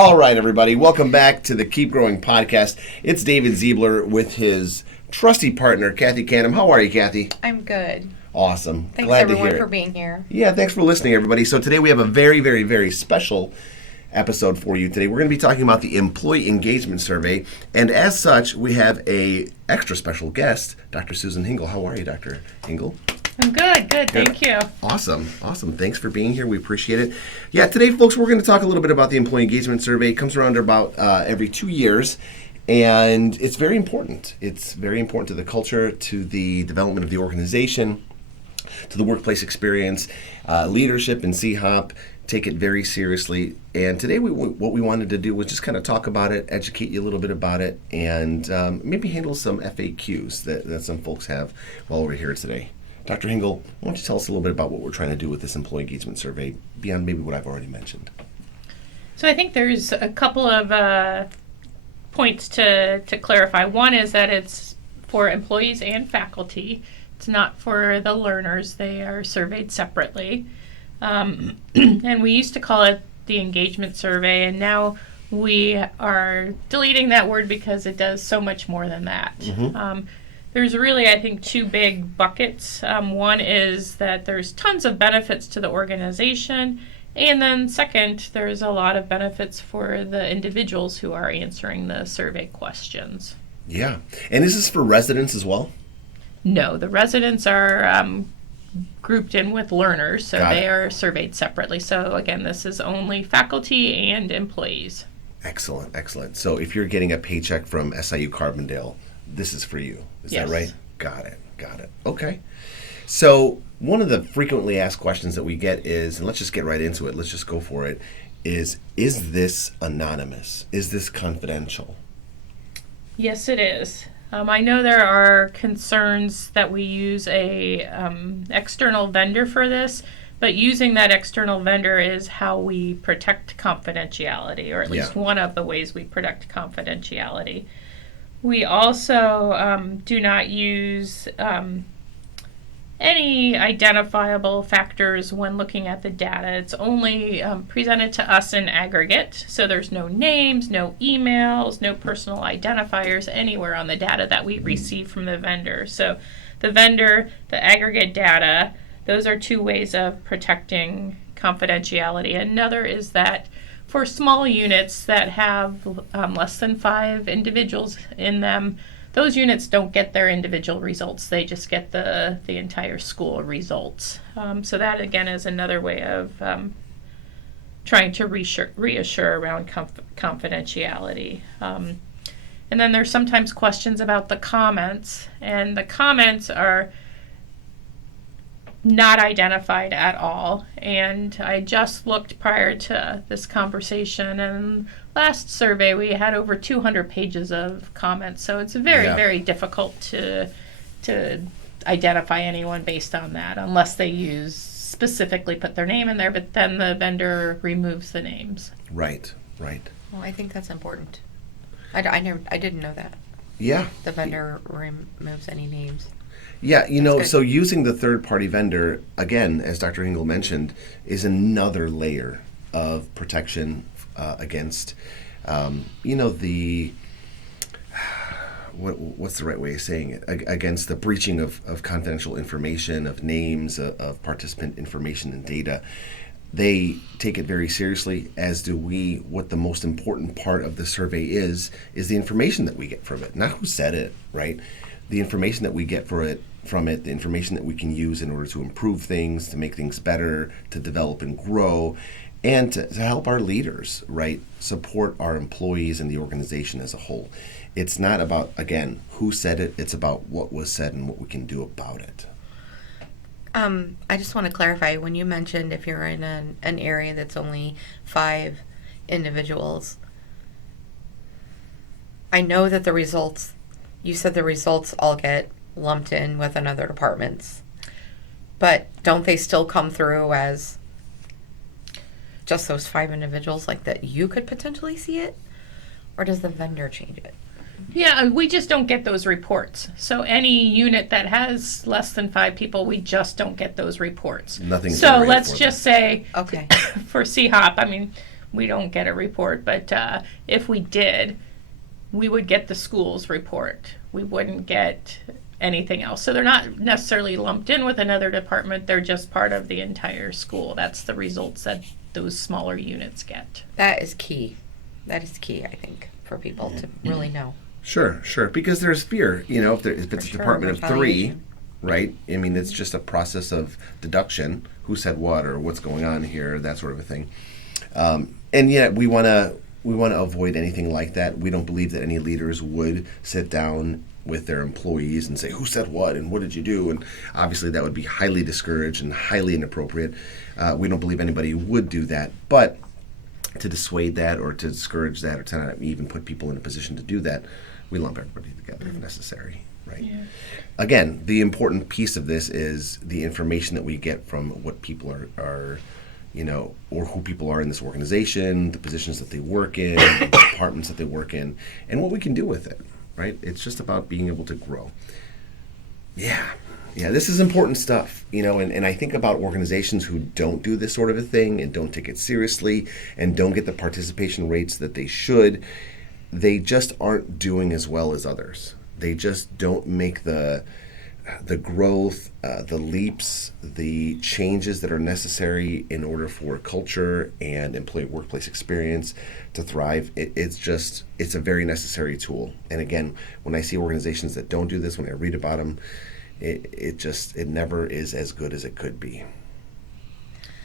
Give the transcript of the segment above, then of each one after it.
All right, everybody. Welcome back to the Keep Growing podcast. It's David Ziebler with his trusty partner, Cathy Canham. How are you, Cathy? I'm good. Awesome. Thanks, Glad everyone, to hear for being here. Yeah, thanks for listening, everybody. So today we have a very, very, very special episode for you today. We're going to be talking about the Employee Engagement Survey, and as such, we have a extra special guest, Dr. Susan Hingle. How are you, Dr. Hingle? I'm good. Thank you. Awesome. Thanks for being here. We appreciate it. Yeah, today, folks, we're going to talk a little bit about the Employee Engagement Survey. It comes around about every 2 years, and it's very important. It's very important to the culture, to the development of the organization, to the workplace experience. Leadership and CHOP take it very seriously. And today, what we wanted to do was just kind of talk about it, educate you a little bit about it, and maybe handle some FAQs that some folks have while we're here today. Dr. Hingle, why don't you tell us a little bit about what we're trying to do with this employee engagement survey beyond maybe what I've already mentioned? So I think there's a couple of points to clarify. One is that it's for employees and faculty. It's not for the learners. They are surveyed separately. And we used to call it the engagement survey, and now we are deleting that word because it does so much more than that. Mm-hmm. There's really, I think, two big buckets. One is that there's tons of benefits to the organization, and then second, there's a lot of benefits for the individuals who are answering the survey questions. Yeah. And is this for residents as well? No, the residents are grouped in with learners, so Got they it. are surveyed separately. So again, this is only faculty and employees. Excellent. So if you're getting a paycheck from SIU Carbondale, this is for you. Is Yes. that right? Got it. Okay. So one of the frequently asked questions that we get is, and let's just get right into it, let's just go for it, is this anonymous? Is this confidential? Yes, it is. I know there are concerns that we use a external vendor for this, but using that external vendor is how we protect confidentiality, or at least one of the ways we protect confidentiality. We also do not use any identifiable factors when looking at the data. It's only presented to us in aggregate, so there's no names, no emails, no personal identifiers anywhere on the data that we receive from the vendor. So the vendor, the aggregate data, those are two ways of protecting confidentiality. Another is that for small units that have less than 5 individuals in them, those units don't get their individual results. They just get the entire school results. So that, again, is another way of trying to reassure around confidentiality. And then there's sometimes questions about the comments, and the comments are not identified at all. And I just looked prior to this conversation, and last survey we had over 200 pages of comments, so it's very difficult to identify anyone based on that, unless they specifically put their name in there, but then the vendor removes the names. Right. Well, I think that's important. I didn't know that. Yeah. The vendor removes any names. Yeah, so using the third-party vendor, again, as Dr. Hingle mentioned, is another layer of protection against, what's the right way of saying it? Against the breaching of confidential information, of names, of participant information and data. They take it very seriously, as do we. What the most important part of the survey is the information that we get from it, not who said it, right? The information that we get from it, the information that we can use in order to improve things, to make things better, to develop and grow, and to help our leaders, right, support our employees and the organization as a whole. It's not about, again, who said it, it's about what was said and what we can do about it. I just want to clarify, when you mentioned if you're in an area that's only 5 individuals, I know that you said the results all get lumped in with another departments, but don't they still come through as just those 5 individuals, like that you could potentially see it? Or does the vendor change it? Yeah, we just don't get those reports. So any unit that has less than 5 people, we just don't get those reports. Nothing's So generated let's for just say, Okay. for CHOP, I mean, we don't get a report. But if we did, we would get the school's report. We wouldn't get anything else. So they're not necessarily lumped in with another department. They're just part of the entire school. That's the results that those smaller units get. That is key. That is key, I think, for people to really know. Sure, because there's fear, if it's a sure, department of 3, retaliation. right? I mean, it's just a process of deduction, who said what or what's going on here, that sort of a thing. And yet we want to avoid anything like that. We don't believe that any leaders would sit down with their employees and say, who said what and what did you do? And obviously that would be highly discouraged and highly inappropriate. We don't believe anybody would do that. But to dissuade that or to discourage that or to not even put people in a position to do that, we lump everybody together if necessary, right? Yeah. Again, the important piece of this is the information that we get from what people are or who people are in this organization, the positions that they work in, the departments that they work in, and what we can do with it, right? It's just about being able to grow. Yeah, this is important stuff, and I think about organizations who don't do this sort of a thing and don't take it seriously and don't get the participation rates that they should. They just aren't doing as well as others. They just don't make the growth, the leaps, the changes that are necessary in order for culture and employee workplace experience to thrive. It's a very necessary tool. And again, when I see organizations that don't do this, when I read about them, it never is as good as it could be.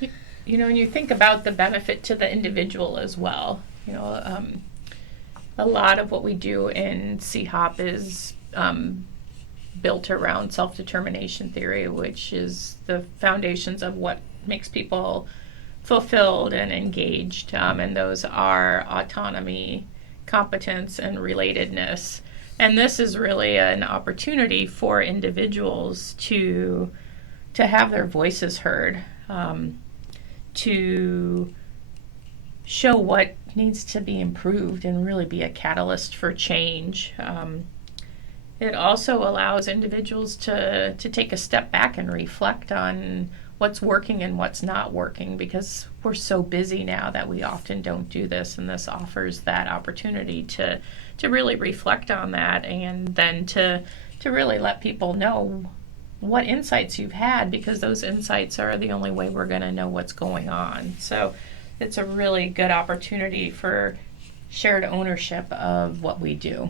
And you think about the benefit to the individual as well. A lot of what we do in CHOP is built around self-determination theory, which is the foundations of what makes people fulfilled and engaged. And those are autonomy, competence, and relatedness. And this is really an opportunity for individuals to have their voices heard, to show what needs to be improved and really be a catalyst for change. It also allows individuals to take a step back and reflect on what's working and what's not working, because we're so busy now that we often don't do this, and this offers that opportunity to really reflect on that, and then to really let people know what insights you've had, because those insights are the only way we're going to know what's going on. So it's a really good opportunity for shared ownership of what we do.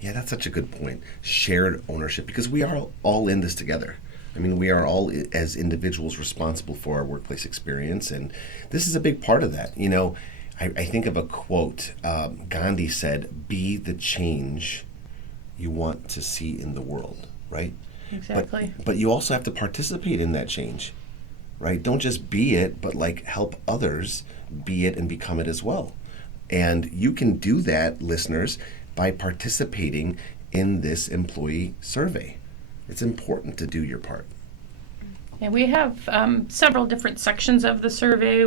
Yeah, that's such a good point. Shared ownership, because we are all in this together. I mean, we are all, as individuals, responsible for our workplace experience, and this is a big part of that. I think of a quote. Gandhi said, "Be the change you want to see in the world," right? Exactly. But you also have to participate in that change, right? Don't just be it, but help others be it and become it as well. And you can do that, listeners, by participating in this employee survey. It's important to do your part. And we have several different sections of the survey.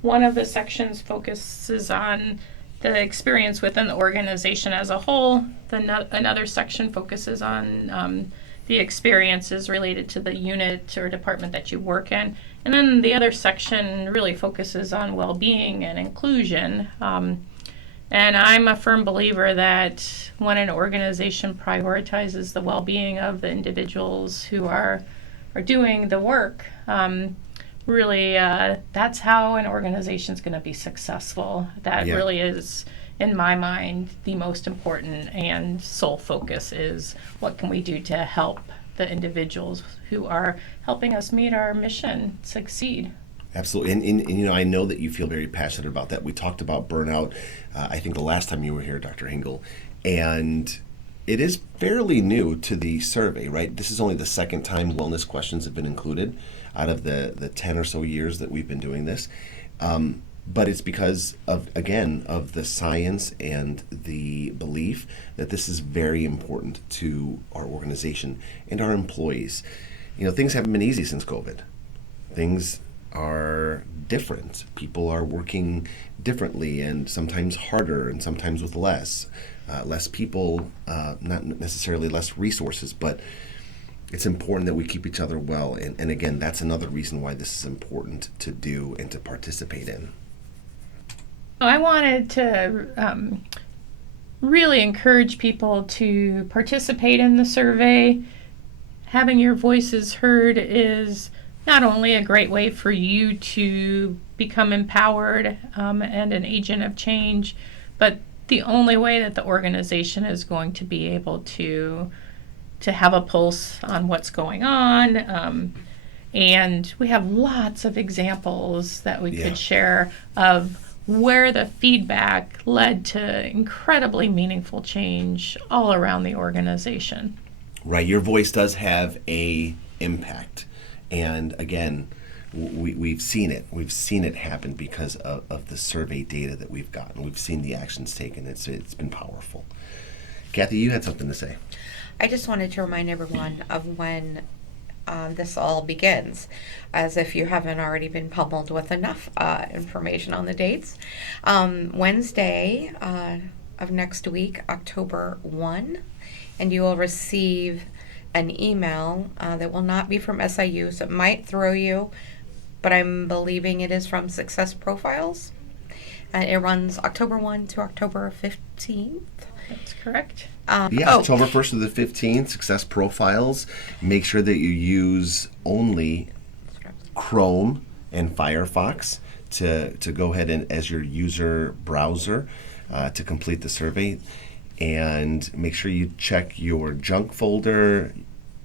One of the sections focuses on the experience within the organization as a whole. Another section focuses on the experiences related to the unit or department that you work in. And then the other section really focuses on well-being and inclusion. And I'm a firm believer that when an organization prioritizes the well-being of the individuals who are doing the work, really that's how an organization is going to be successful. That really is, in my mind, the most important and sole focus is what can we do to help the individuals who are helping us meet our mission succeed. Absolutely. And I know that you feel very passionate about that. We talked about burnout, I think the last time you were here, Dr. Hingle, and it is fairly new to the survey, right? This is only the second time wellness questions have been included out of the 10 or so years that we've been doing this. But it's because of the science and the belief that this is very important to our organization and our employees. Things haven't been easy since COVID. Things are different. People are working differently and sometimes harder and sometimes with less people, not necessarily less resources, but it's important that we keep each other well. And again, that's another reason why this is important to do and to participate in. I wanted to really encourage people to participate in the survey. Having your voices heard is not only a great way for you to become empowered and an agent of change, but the only way that the organization is going to be able to have a pulse on what's going on. And we have lots of examples that we could share of where the feedback led to incredibly meaningful change all around the organization. Right, your voice does have a impact, and again, we've seen it. We've seen it happen because of the survey data that we've gotten. We've seen the actions taken. It's been powerful. Cathy, you had something to say. I just wanted to remind everyone of when this all begins, as if you haven't already been pummeled with enough information on the dates. Wednesday of next week, October 1, and you will receive an email that will not be from SIU, so it might throw you, but I'm believing it is from Success Profiles. It runs October 1 to October 15th. That's correct. October 1st to the 15th, Success Profiles. Make sure that you use only Chrome and Firefox to go ahead and as your user browser to complete the survey. And make sure you check your junk folder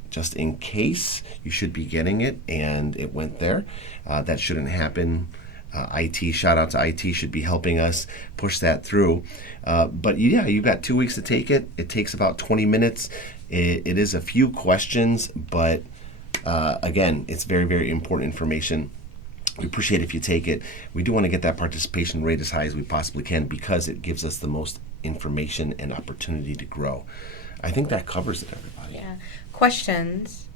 just in case you should be getting it and it went there. That shouldn't happen. IT, shout out to IT, should be helping us push that through. But you've got 2 weeks to take it. It takes about 20 minutes. It is a few questions, but again, it's very, very important information. We appreciate if you take it. We do want to get that participation rate as high as we possibly can because it gives us the most information and opportunity to grow. I think that covers it, everybody. Yeah. Questions,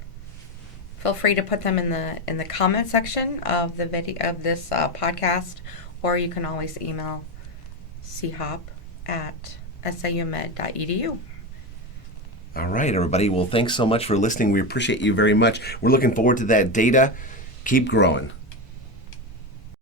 feel free to put them in the comment section of the video of this podcast, or you can always email chop@siumed.edu. All right, everybody. Well, thanks so much for listening. We appreciate you very much. We're looking forward to that data. Keep growing.